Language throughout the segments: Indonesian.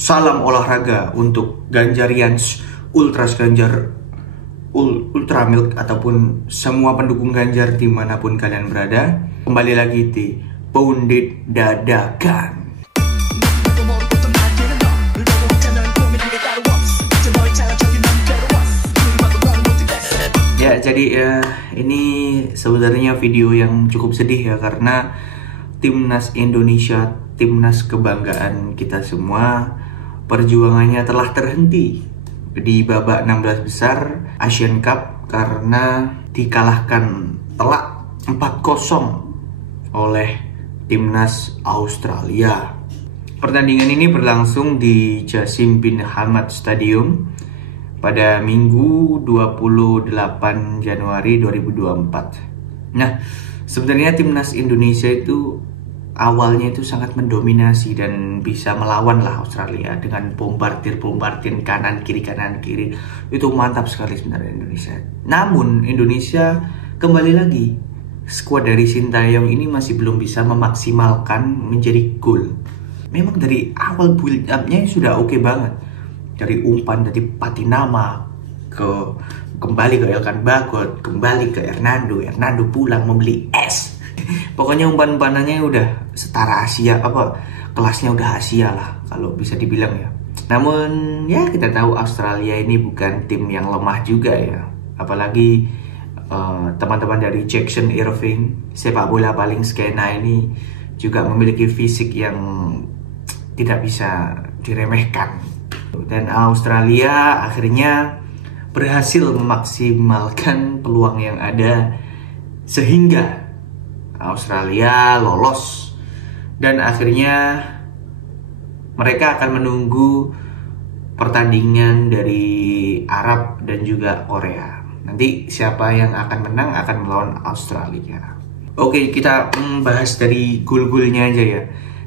Salam olahraga untuk Ganjarians, Ultras Ganjar, Ultra Milk, ataupun semua pendukung Ganjar dimanapun kalian berada. Kembali lagi di Pundit Dadakan. Ya, jadi ini sebenarnya video yang cukup sedih ya, karena Timnas Indonesia, timnas kebanggaan kita semua, perjuangannya telah terhenti di babak 16 besar Asian Cup karena dikalahkan telak 4-0 oleh timnas Australia. Pertandingan ini berlangsung di Jassim bin Hamad Stadium pada Minggu 28 Januari 2024. Nah, sebenarnya timnas Indonesia itu awalnya itu sangat mendominasi dan bisa melawan lah Australia dengan bombardir kanan kiri. Itu mantap sekali sebenarnya Indonesia. Namun Indonesia kembali lagi, skuad dari Sintayong ini masih belum bisa memaksimalkan menjadi gol. Memang dari awal build up-nya sudah oke banget. Dari umpan dari Patinama kembali ke Elkan Bagot, kembali ke Hernando pulang membeli es. Pokoknya umpan-umpanannya udah setara Asia, kelasnya udah Asia lah kalau bisa dibilang ya. Namun ya kita tahu Australia ini bukan tim yang lemah juga ya. Apalagi teman-teman dari Jackson Irving, sepak bola paling skena ini, juga memiliki fisik yang tidak bisa diremehkan. Dan Australia akhirnya berhasil memaksimalkan peluang yang ada sehingga Australia lolos, dan akhirnya mereka akan menunggu pertandingan dari Arab dan juga Korea. Nanti siapa yang akan menang akan melawan Australia. Oke, kita bahas dari gol-golnya aja ya.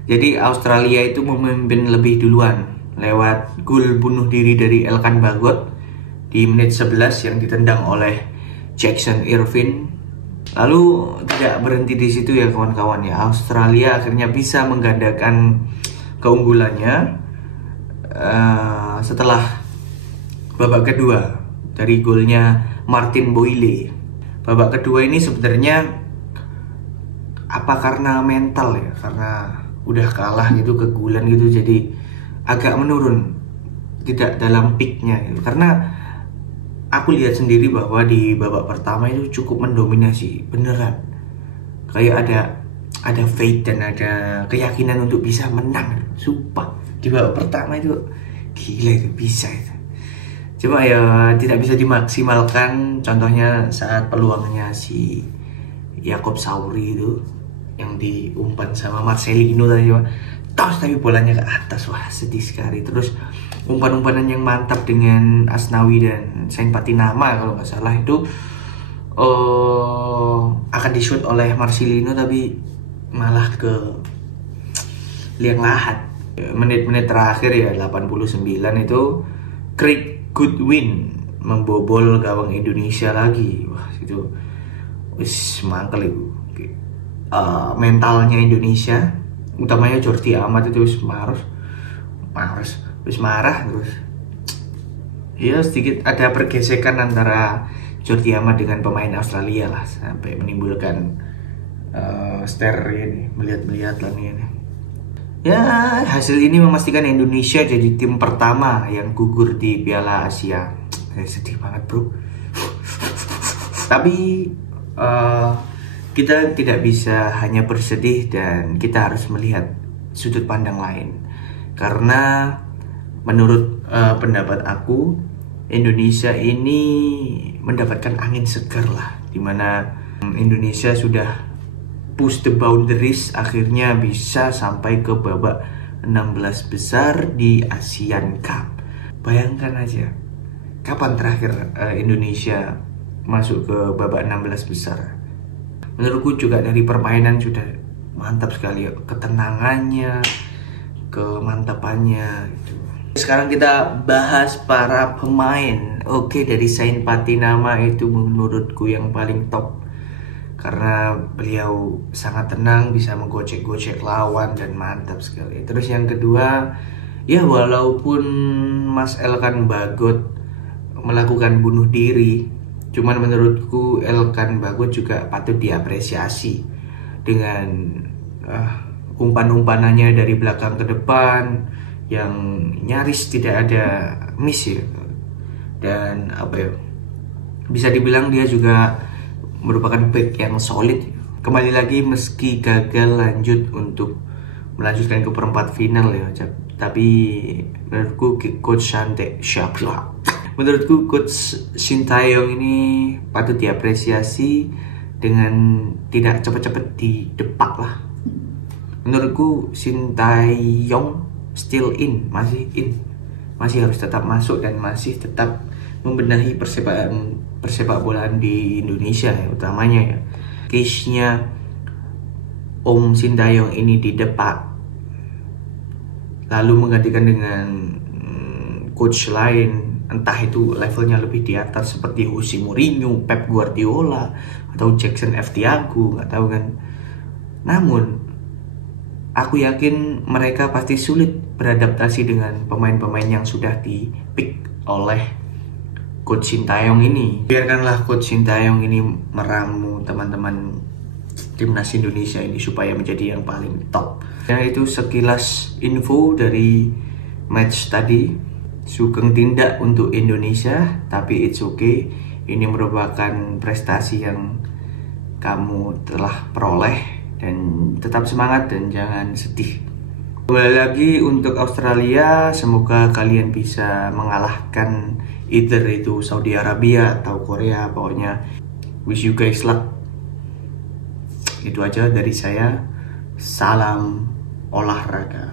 Jadi Australia itu memimpin lebih duluan lewat gol bunuh diri dari Elkan Bagot di menit 11 yang ditendang oleh Jackson Irving. Lalu tidak berhenti di situ ya kawan-kawan ya. Australia akhirnya bisa menggandakan keunggulannya setelah babak kedua dari golnya Martin Boyle. Babak kedua ini sebenarnya karena mental ya, karena udah kalah gitu, kegulan gitu, jadi agak menurun, tidak dalam peaknya gitu. Karena aku lihat sendiri bahwa di babak pertama itu cukup mendominasi, beneran. Kayak ada faith dan ada keyakinan untuk bisa menang. Sumpah, di babak pertama itu gila, itu bisa itu. Cuma ya tidak bisa dimaksimalkan. Contohnya saat peluangnya si Yakob Sauri itu yang diumpan sama Marcelino tadi, tapi bolanya ke atas. Wah, sedih sekali. Terus umpan-umpanan yang mantap dengan Asnawi dan Sain Patinama kalau nggak salah itu akan di-shoot oleh Marcelino, tapi malah ke liang lahat. Menit-menit terakhir ya 89 itu Craig Goodwin membobol gawang Indonesia lagi. Wah, itu wis mangkel itu. Mentalnya Indonesia, utamanya Jordi Amat itu wis marah terus. Ya sedikit ada pergesekan antara Jordi Amat dengan pemain Australia lah, sampai menimbulkan stare ini, melihat lah ini. Ya, hasil ini memastikan Indonesia jadi tim pertama yang gugur di Piala Asia. Sedih banget bro. Tapi kita tidak bisa hanya bersedih, dan kita harus melihat sudut pandang lain. Karena menurut pendapat aku, Indonesia ini mendapatkan angin segar lah, dimana Indonesia sudah push the boundaries, akhirnya bisa sampai ke babak 16 besar di Asian Cup. Bayangkan aja, kapan terakhir Indonesia masuk ke babak 16 besar. Menurutku juga dari permainan sudah mantap sekali, ketenangannya, kemantapannya gitu. Sekarang kita bahas para pemain. Oke, dari Sain Patinama itu menurutku yang paling top, karena beliau sangat tenang, bisa menggocek-gocek lawan dan mantap sekali. Terus yang kedua Ya walaupun Mas Elkan Bagot melakukan bunuh diri, cuman menurutku Elkan Bagot juga patut diapresiasi dengan umpan-umpanannya dari belakang ke depan yang nyaris tidak ada miss ya. Dan apa ya, bisa dibilang dia juga merupakan back yang solid. Kembali lagi meski gagal lanjut untuk melanjutkan ke perempat final ya, tapi menurutku Coach Sintayong ini patut diapresiasi dengan tidak cepat-cepat didepak lah. Menurutku Sintayong still masih harus tetap masuk dan masih tetap membenahi persepak bolaan di Indonesia ya, utamanya ya. Case-nya Om Sintayong ini didepak lalu menggantikan dengan coach lain, entah itu levelnya lebih di atas seperti Jose Mourinho, Pep Guardiola, atau Jackson F. Thiago, nggak tahu kan. Namun aku yakin mereka pasti sulit beradaptasi dengan pemain-pemain yang sudah dipick oleh Coach Sintayong ini. Biarkanlah Coach Sintayong ini meramu teman-teman timnas Indonesia ini supaya menjadi yang paling top. Dan itu sekilas info dari match tadi. Sugeng tindak untuk Indonesia, tapi it's okay. Ini merupakan prestasi yang kamu telah peroleh, dan tetap semangat dan jangan sedih. Kembali lagi untuk Australia, semoga kalian bisa mengalahkan either itu Saudi Arabia atau Korea. Pokoknya wish you guys luck. Itu aja dari saya. Salam olahraga.